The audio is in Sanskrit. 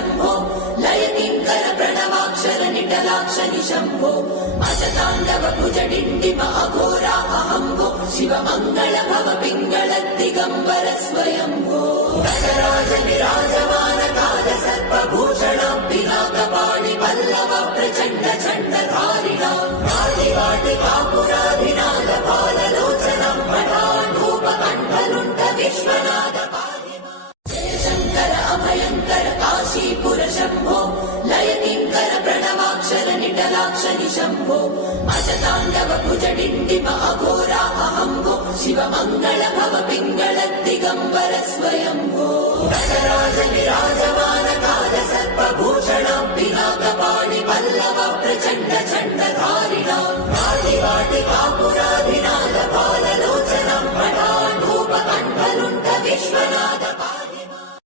शम्भो लय किङ्कर प्रणवाक्षर निटलाक्ष निशम्भो अजताण्डव भुज डिण्डिम अघोरा अहम्भो शिव मङ्गल भव पिङ्गल दिगम्बर स्वयम्भो नटराज विराजमान काल सर्पभूषणं पिनाकपाणि पल्लव प्रचण्ड चण्डधारिणा वाटिकापुराधिनाथ बाललोचनं पठाण्डूपकण्ठलुण्ठ विश्वनाथ जय शङ्कर अभयङ्कर काशीपुर शम्भो लय किङ्कर प्रणवाक्षर निटलाक्ष निशम्भो अजताण्डव भुज डिण्डिम अघोरा अहम्भो शिव मङ्गल भव पिङ्गल दिगम्बर स्वयम्भो नटराज विराजमान काल सर्पभूषणं पिनाकपाणि पल्लव प्रचण्ड चण्डधारिणा वाटिकापुराधिनाथ बाललोचनं पठाण्डूपकण्ठलुण्ठ विश्व